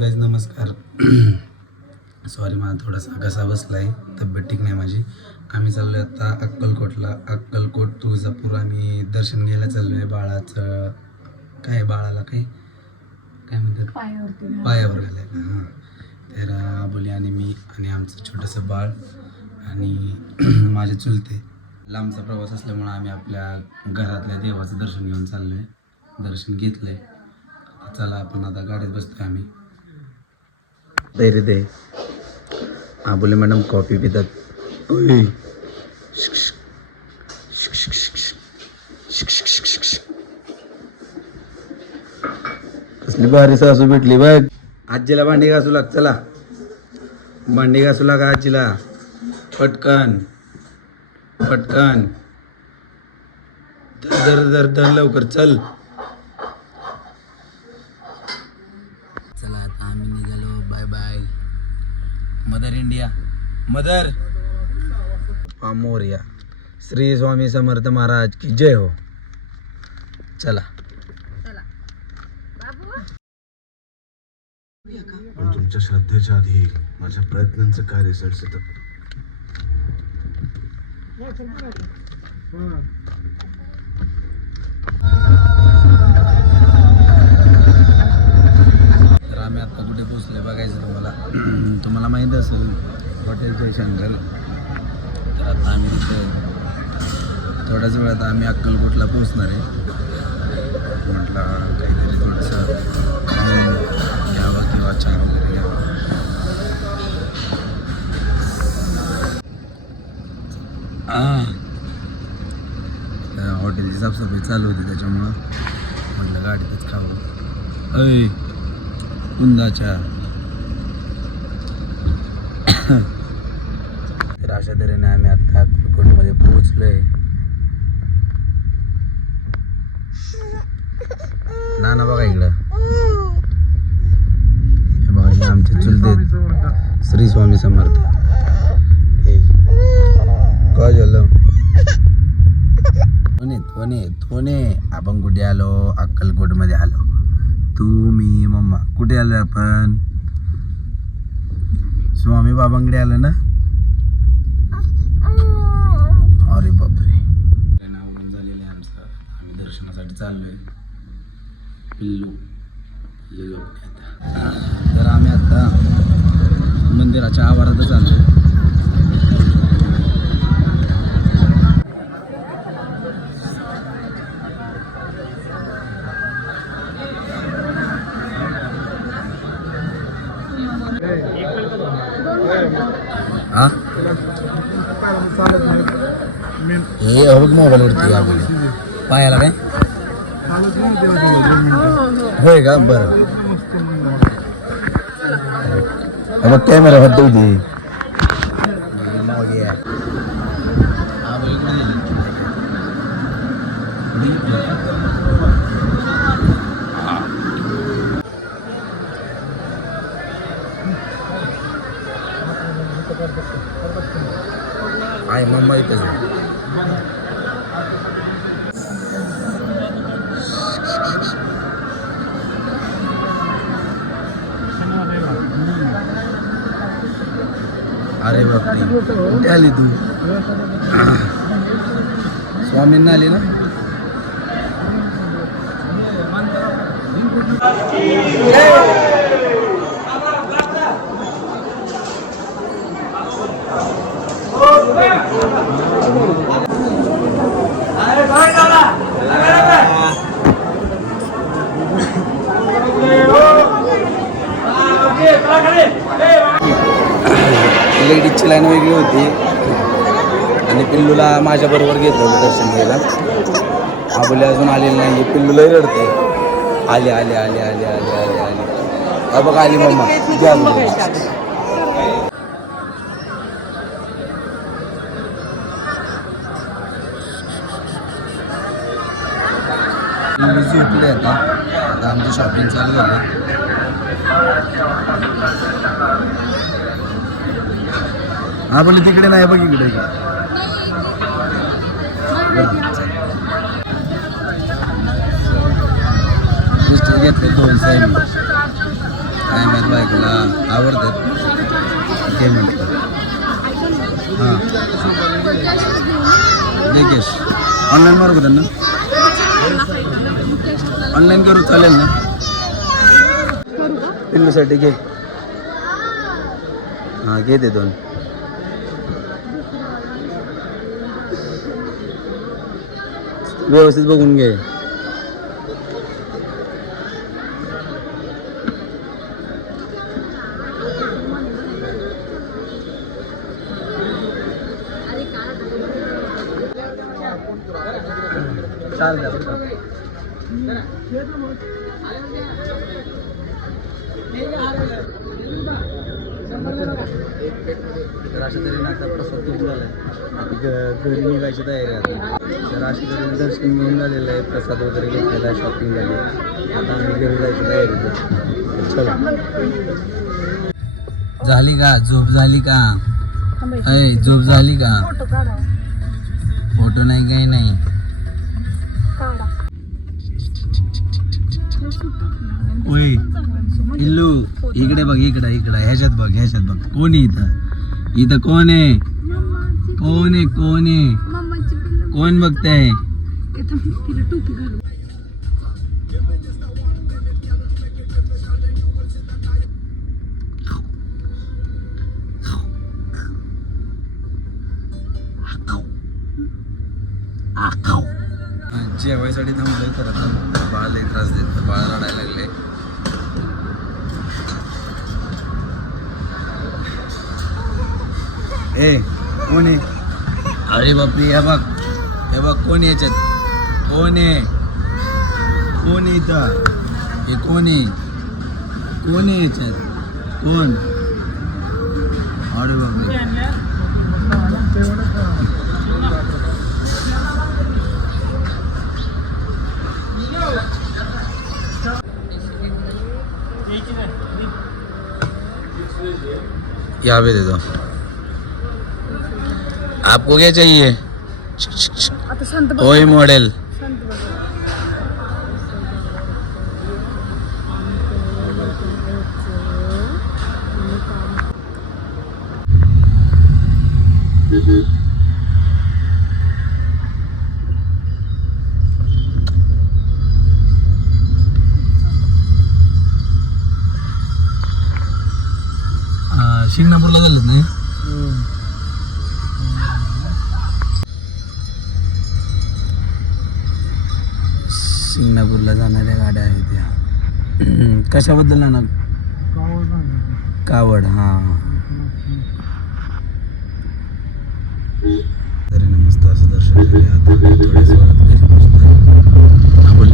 Guys नमस्कार. Sorry मला थोडासा घसा बसला आहे, तब्येत ठीक नाही माझी. आम्ही चाललो आहे आता अक्कलकोटला. अक्कलकोट तुळजापूर आम्ही दर्शन घ्यायला चाललो आहे. बाळाचं काय, बाळाला काय काय म्हणतात, पायावर घालायला. हां, तर आबोली आणि मी आणि आमचं छोटंसं बाळ आणि माझे चुलते. लांबचा प्रवास असल्यामुळं आम्ही आपल्या घरातल्या देवाचं दर्शन घेऊन चाललो आहे. दर्शन घेतलं आहे. चला आपण आता गाडीत बसतोय आम्ही. दे आबोली मॅडम कॉफी पितात. कसली भारी सासू भेटली बघ. आजीला भांडी घासू लाग. चला भांडी घासू लागा आजीला. पटकन पटकन धर धर धर लवकर चल. चला आता आम्ही निघालो. Bye bye mother India. Mother Morya. Shri Swami Samarth Maharaj की जय हो. चला पण तुमच्या श्रद्धेच्या आधी माझ्या प्रयत्नांचं काय रिझल्ट येतं. तर आम्ही आता कुठे पोचले बघायचं तुम्हाला माहीत असेल, हॉटेल जयशंकर. तर आता आम्ही तिथे थोड्याच वेळात आम्ही अक्कलकोटला पोचणार आहे. म्हटलं काहीतरी थोडंसं खाऊन घ्यावं किंवा चहा वगैरे घ्यावं. हॉटेलची साफसफाई चालू होती त्याच्यामुळं म्हटलं गाडीतच खावं. ऐ कुंदाच्या. तर अशा तऱ्हेने आम्ही आता अक्कलकोटमध्ये पोहोचलोय. नाना बघा इकडं. हे बघा हे आमचे चुलते श्री स्वामी समर्थ. काय झालं थोने आपण कुठे आलो? अक्कलकोटमध्ये आलो. तू मी मम्मा कुठे आलो आपण? स्वामी बाबांकडे आलो ना. अरे बापरे, नाव झालेलं आहे आमचं. आम्ही दर्शनासाठी चाललोय. पिल्लू तर आम्ही आता मंदिराच्या आवारातच आलो. हा हे बघ मोबाईलवरती आबोली पायाला काय होय का? बरं मग कॅमेरा होतो दे. आई मम्मा इथंच आहे. अरे बापरे, कुठे आली तू? स्वामींना आली ना. लेडीजची लाईन वेगळी होती आणि पिल्लूला माझ्याबरोबर घेतलं होतं दर्शन घ्यायला. आबोली अजून आलेली नाही. पिल्लू लई रडते. आले आले आले आले आले आले आले. बघ आली मम्मा. घ्या झोपले. आता आमची शॉपिंग चालू झाली. हा बोलले तिकडे नाही बघ इकडे. घेतले 2 काय माहिती बायकोला आवडतात ते म्हटलं हां दे कॅश ऑनलाईन मारू का त्यांना ऑनलाईन करू चालेल ना पिल्लूसाठी घे हां घे ते 2 व्यवस्थित बघून घे तर अशा तऱ्हेने आता प्रसाद घेऊन झाला आहे घरी निघायची तयारी आहे तर अशा तऱ्हेने दर्शन घेऊन झालेलं आहे प्रसाद वगैरे घेतलेला आहे शॉपिंग झाली आता आम्ही घरी जायची तयारी आहे चला झाली का झोप झाली का अय झोप झाली का फोटो नाही काही नाही ओय इल्लू इकडे बघ इकडे ह्याच्यात बघ कोण आहे इथं कोण आहे कोण बघताय जेवायसाठी थांबलोय तर आता बाळाला त्रास देत तर बाळा रडायला लागले ए कोण आहे अरे बापरे हे बघ कोण याच्यात कोण आहे इथं हे कोण आहे याच्यात कोण अरे बापरे यहाँ पे दे दो आपको क्या चाहिए ओए मॉडल शिंगणापूरला झालं नाही शिंगणापूरला जाणाऱ्या गाड्या आहेत त्या कशाबद्दल ना कावड हां तरी मस्त असं दर्शन झाले आता थोड्याच वेळात घरी पोहोचतोय. हां बोल